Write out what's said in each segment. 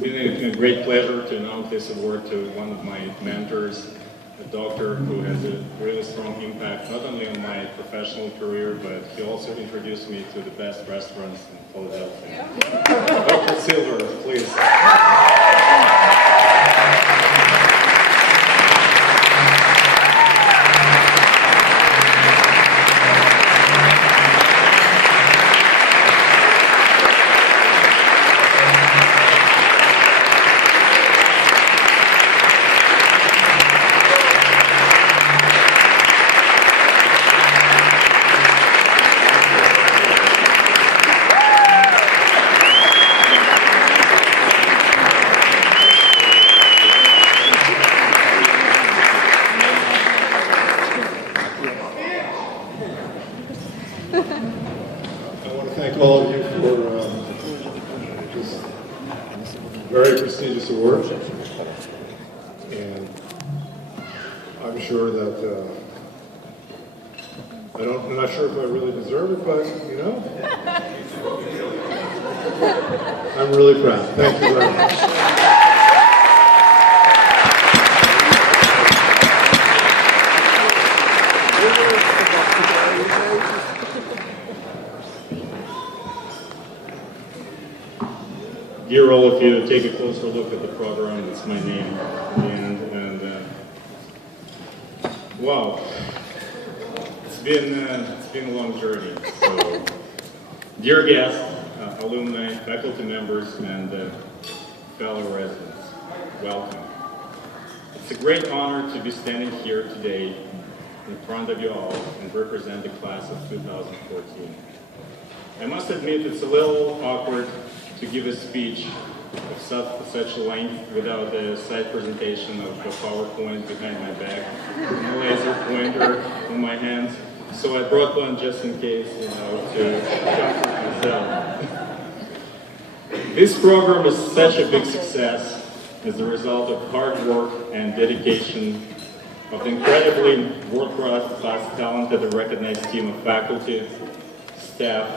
been a great pleasure to announce this award to one of my mentors, a doctor who has a really strong impact not only on my professional career, but he also introduced me to the best restaurants in Philadelphia. Dr. Silver, please. All of you for this very prestigious award, and I'm sure that I'm not sure if I really deserve it, but you know, I'm really proud. Thank you very much. Dear all of you, take a closer look at the program. It's my name, and wow, it's been a long journey. So, dear guests, alumni, faculty members, and fellow residents, welcome. It's a great honor to be standing here today in front of you all and represent the class of 2014. I must admit it's a little awkward to give a speech of such a length without a side presentation of a PowerPoint behind my back and a laser pointer in my hands. So I brought one just in case, you know, to comfort myself. This program is such a big success as a result of hard work and dedication of the incredibly world-class, talented, and recognized team of faculty, staff,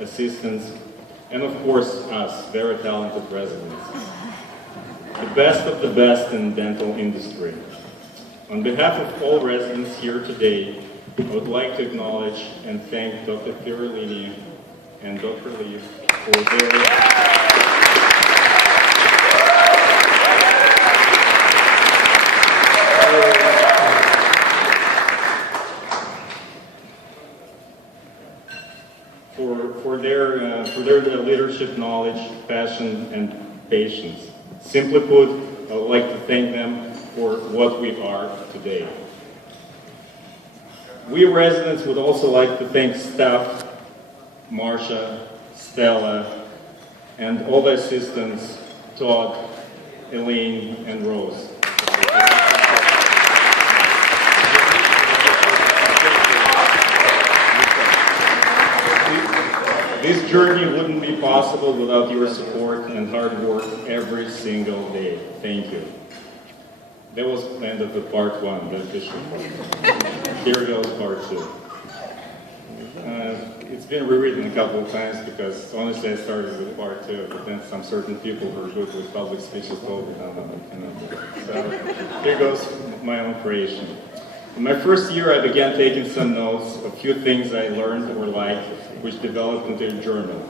assistants, and of course us, very talented residents. The best of the best in the dental industry. On behalf of all residents here today, I would like to acknowledge and thank Dr. Firolini and Dr. Lee for their leadership, knowledge, passion, and patience. Simply put, I would like to thank them for what we are today. We residents would also like to thank staff, Marcia, Stella, and all the assistants, Todd, Elaine, and Rose. This journey wouldn't be possible without your support and hard work every single day. Thank you. That was the end of the part one, the official part. Here goes part two. It's been rewritten a couple of times because honestly I started with part two, but then some certain people who are good with public speeches told me, no, I cannot do that. So here goes my own creation. In my first year, I began taking some notes of a few things I learned or liked, which developed into a journal.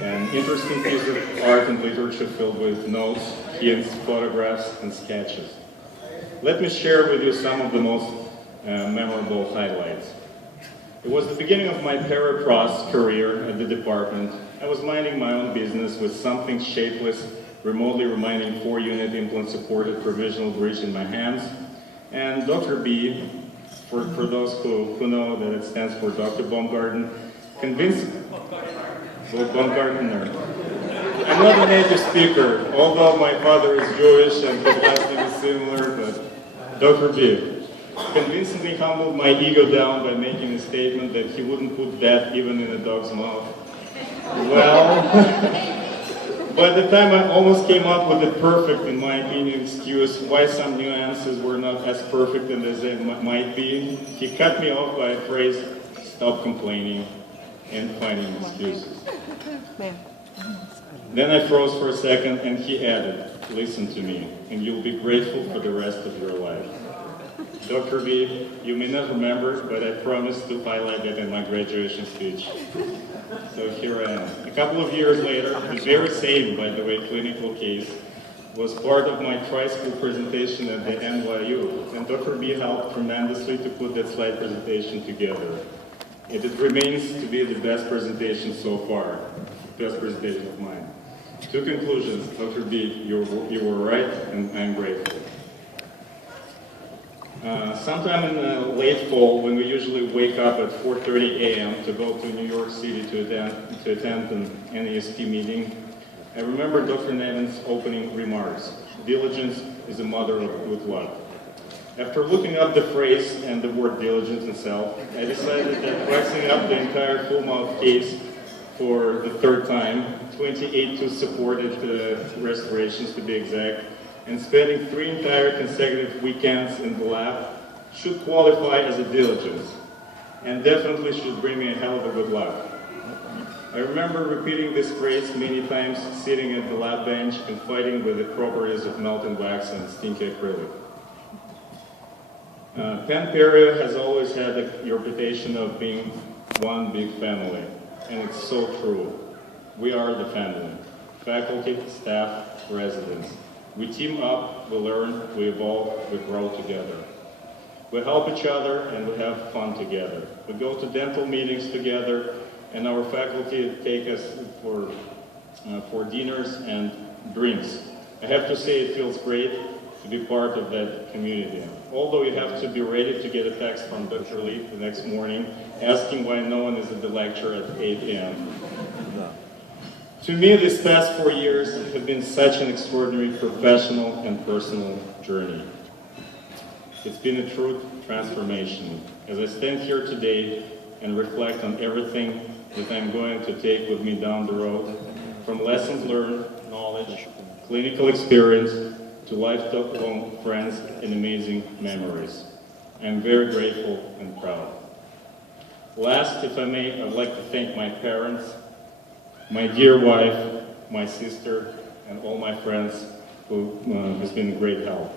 An interesting piece of art and literature filled with notes, hints, photographs, and sketches. Let me share with you some of the most memorable highlights. It was the beginning of my peripros career at the department. I was minding my own business with something shapeless, remotely reminding 4-unit implant-supported provisional bridge in my hands, and Dr. B, for those who know that it stands for Dr. Baumgarten, convinced Baumgartner. I'm not a native speaker, although my father is Jewish and his last name is similar, but Dr. B convincingly humbled my ego down by making a statement that he wouldn't put that even in a dog's mouth. Well, by the time I almost came up with the perfect, in my opinion, excuse why some nuances were not as perfect as they might be, he cut me off by a phrase, "Stop complaining and finding excuses." Then I froze for a second and he added, listen to me, and you'll be grateful for the rest of your life. Dr. B, you may not remember, but I promised to highlight that in my graduation speech. So here I am. A couple of years later, the very same, by the way, clinical case was part of my tri-school presentation at the NYU, and Dr. B helped tremendously to put that slide presentation together. And it remains to be the best presentation so far, best presentation of mine. Two conclusions, Dr. B, you were right, and I'm grateful. Sometime in the late fall, when we usually wake up at 4:30 a.m. to go to New York City to attend an NASP meeting, I remember Dr. Nevin's opening remarks, diligence is the mother of good luck. After looking up the phrase and the word diligence itself, I decided that waxing up the entire full mouth case for the third time, 28 supported restorations to be exact, and spending 3 entire consecutive weekends in the lab should qualify as a diligence, and definitely should bring me a hell of a good luck. I remember repeating this phrase many times, sitting at the lab bench and fighting with the properties of melting wax and stinky acrylic. Penn has always had the reputation of being one big family, and it's so true. We are the family, faculty, staff, residents. We team up, we learn, we evolve, we grow together. We help each other and we have fun together. We go to dental meetings together, and our faculty take us for dinners and drinks. I have to say it feels great to be part of that community. Although you have to be ready to get a text from Dr. Lee the next morning asking why no one is at the lecture at 8 a.m. To me, these past 4 years have been such an extraordinary professional and personal journey. It's been a true transformation. As I stand here today and reflect on everything that I'm going to take with me down the road, from lessons learned, knowledge, clinical experience, to lifelong friends and amazing memories. I'm very grateful and proud. Last, if I may, I'd like to thank my parents, my dear wife, my sister, and all my friends who has been a great help.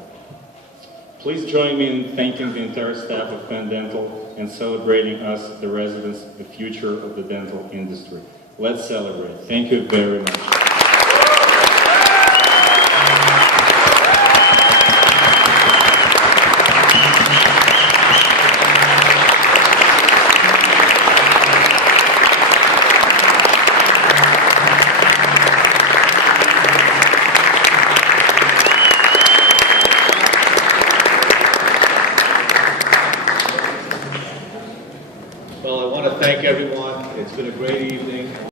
Please join me in thanking the entire staff of Penn Dental and celebrating us, the residents, the future of the dental industry. Let's celebrate. Thank you very much. Well, I want to thank everyone. It's been a great evening.